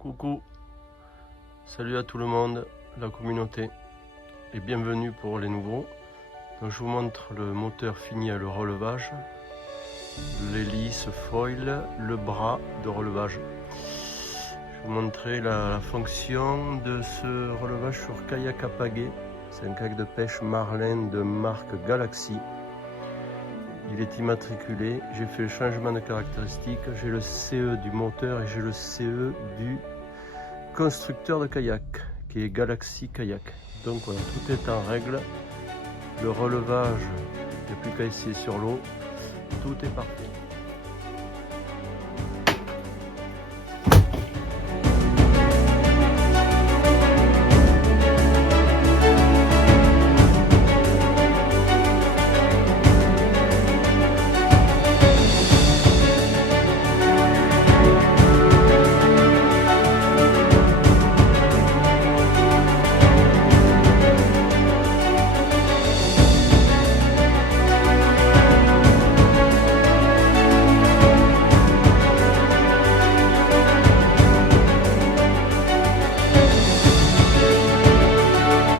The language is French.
Coucou, salut à tout le monde, la communauté, et bienvenue pour les nouveaux. Donc, je vous montre le moteur fini à le relevage, l'hélice foil, le bras de relevage. Je vais vous montrer la fonction de ce relevage sur kayak à pagaie. C'est un kayak de pêche MARLIN de marque Galaxy. Il est immatriculé, j'ai fait le changement de caractéristiques, j'ai le CE du moteur et j'ai le CE du constructeur de kayak qui est Galaxy Kayak. Donc voilà, tout est en règle, le relevage, il n'y a plus qu'à essayer sur l'eau, tout est parfait.